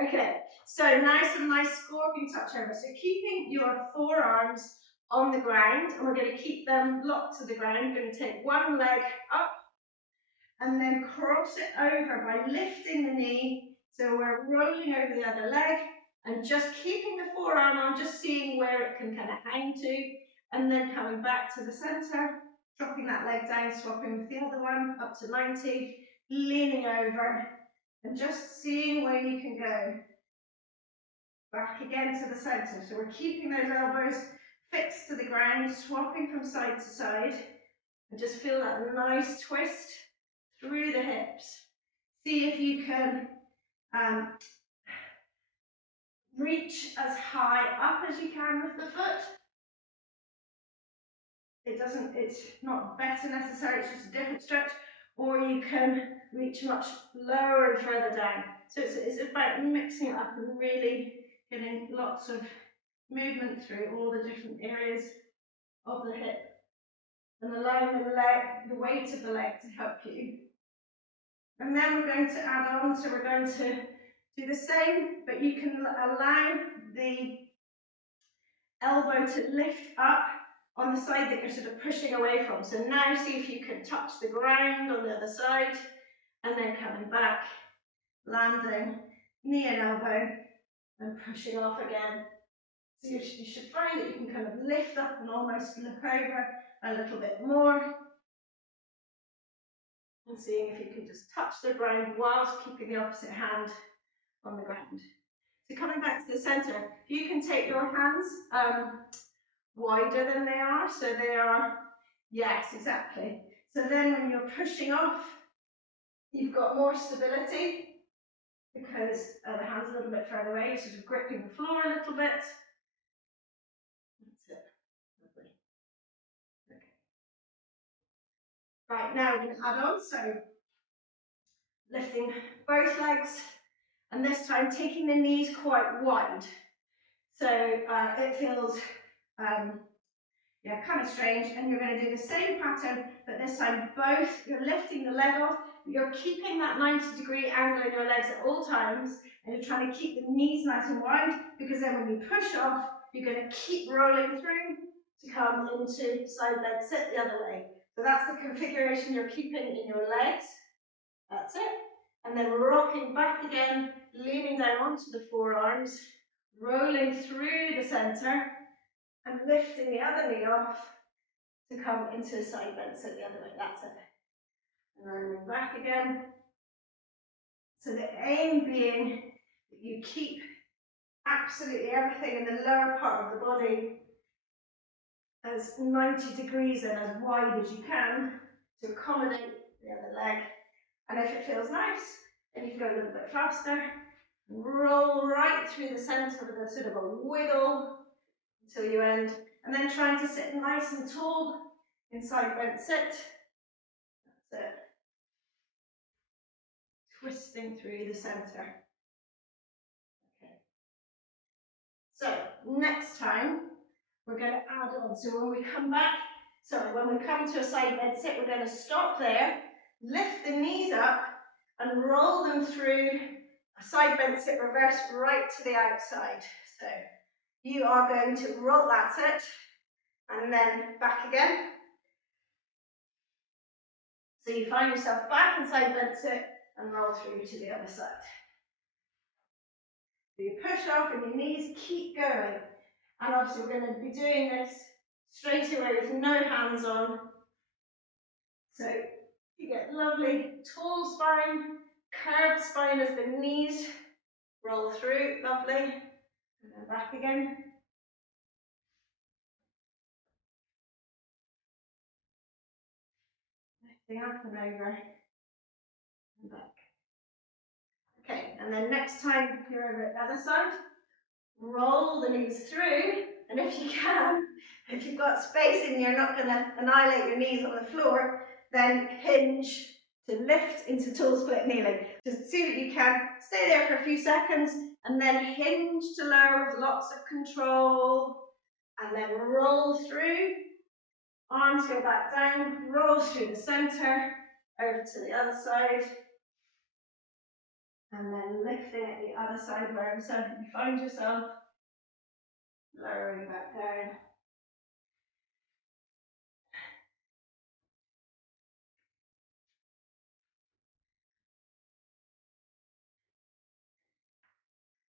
Okay, so nice and nice scorpion touch over. So keeping your forearms on the ground, and we're going to keep them locked to the ground. We're going to take one leg up and then cross it over by lifting the knee. So we're rolling over the other leg and just keeping the forearm on, just seeing where it can kind of hang to, and then coming back to the center, dropping that leg down, swapping with the other one, up to 90, leaning over, and just seeing where you can go. Back again to the center. So we're keeping those elbows fixed to the ground, swapping from side to side, and just feel that nice twist through the hips. See if you can reach as high up as you can with the foot. It's not better necessarily, it's just a different stretch. Or you can reach much lower and further down. So it's about mixing it up and really getting lots of movement through all the different areas of the hip. And allowing the weight of the leg to help you. And then we're going to add on, so we're going to do the same, but you can allow the elbow to lift up on the side that you're sort of pushing away from. So now see if you can touch the ground on the other side, and then coming back, landing, knee and elbow, and pushing off again. So you should find that you can kind of lift up and almost look over a little bit more. And seeing if you can just touch the ground whilst keeping the opposite hand on the ground. So coming back to the center, if you can take your hands wider than they are, so they are, yes, exactly. So then when you're pushing off, you've got more stability because the hand's a little bit further away, sort of gripping the floor a little bit. That's it. Lovely. Okay. Right, now we're going to add on, so lifting both legs, and this time taking the knees quite wide. So it feels kind of strange, and you're going to do the same pattern, but this time both, you're lifting the leg off, you're keeping that 90-degree angle in your legs at all times, and you're trying to keep the knees nice and wide, because then when you push off, you're going to keep rolling through to come into side bend sit the other way. So that's the configuration you're keeping in your legs. That's it. And then rocking back again, leaning down onto the forearms, rolling through the center, and lifting the other knee off to come into a side bend sit the other way. That's it. And then back again. So the aim being that you keep absolutely everything in the lower part of the body as 90 degrees and as wide as you can to accommodate the other leg. And if it feels nice, then you can go a little bit faster. Roll right through the center with a sort of a wiggle until you end. And then trying to sit nice and tall in side bent sit. That's it. Twisting through the center. Okay. So next time we're going to add on. So when we come back, when we come to a side bend sit, we're going to stop there, lift the knees up, and roll them through a side bend sit reverse right to the outside. So you are going to roll, that's it, and then back again. So you find yourself back in side bend sit and roll through to the other side. So you push off and your knees keep going. And obviously we're going to be doing this straight away with no hands on. So you get lovely tall spine, curved spine as the knees roll through, lovely. And then back again. Lifting up and over and back. Okay, and then next time you're over at the other side, roll the knees through, and if you can, if you've got space and you're not going to annihilate your knees on the floor, then hinge to lift into tall split kneeling. Just see what you can, stay there for a few seconds, and then hinge to lower with lots of control, and then roll through, arms go back down, roll through the center, over to the other side, and then lifting at the other side wherever. So you find yourself lowering back down.